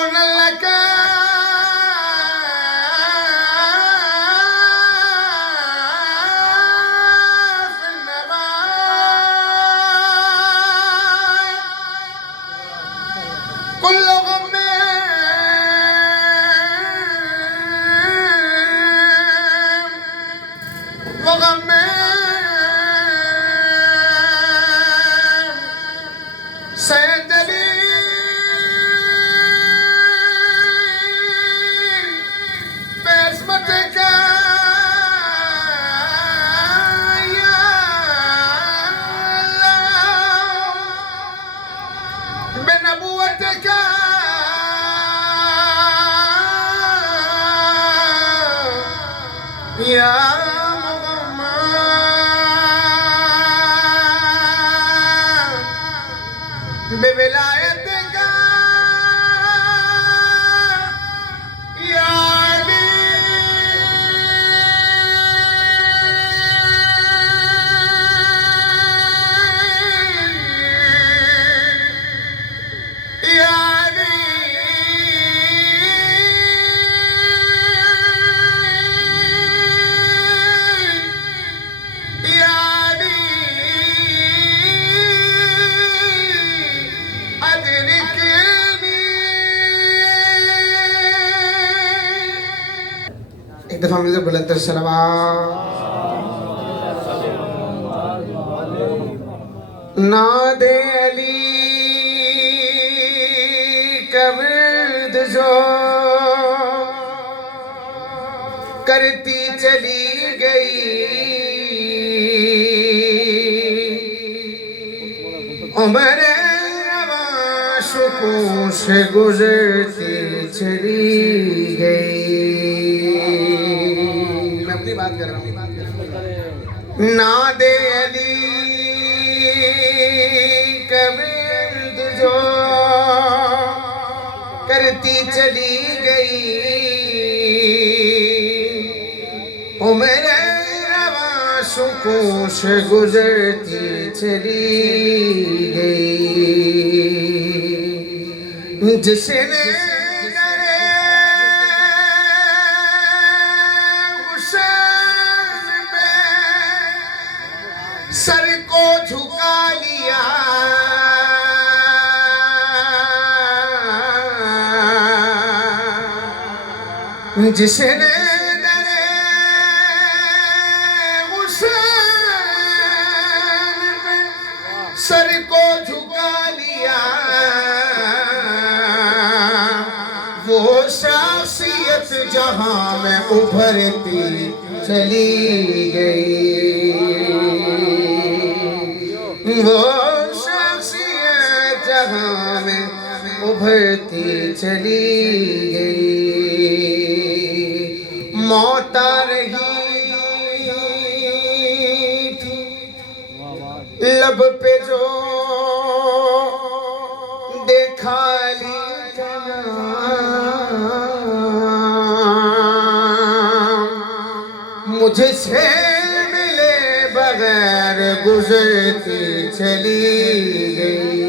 كون لك في النبات كل غم وغم سيدلي باسمتك يا الله بنبوتك يا بولايتك يا علي يا علي يا علي ایک دفعہ مل بلند صلوات ناد علی کا ورد جو کرتی چلی گئی عمر عاشقوں سے گزرتی چلی گئی بات کر رہا ہوں ناد علی کا ورد جو کرتی چلی گئی عمر عاشقوں سے گزرتی چلی گئی جس نے سر کو جھکا لیا جس نے درے حسین پہ سر کو جھکا لیا وہ شخصیت جہاں میں ابھرتی چلی گئی وہ شخصیت جہاں میں ابھرتی چلی گئی موت آ رہی تھی لب پہ جو دیکھا لی مجھ سے ملے بغیر گزرتی چلی گئی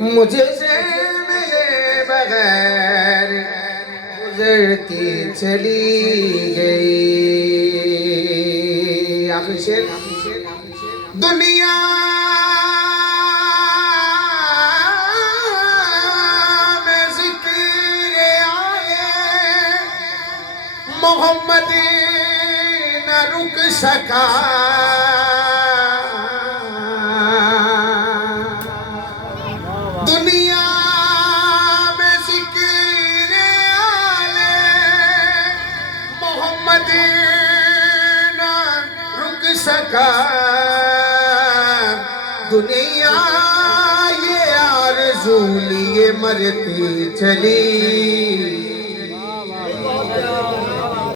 مجھ سے ملے بغیر گزرتی چلی گئی آخری شعر دنیا میں ذکر آئے محمد نہ رک سکا دنیا میں ذکر آلے محمد نہ رک سکا دنیا یہ آرزو لیے مرتی چلی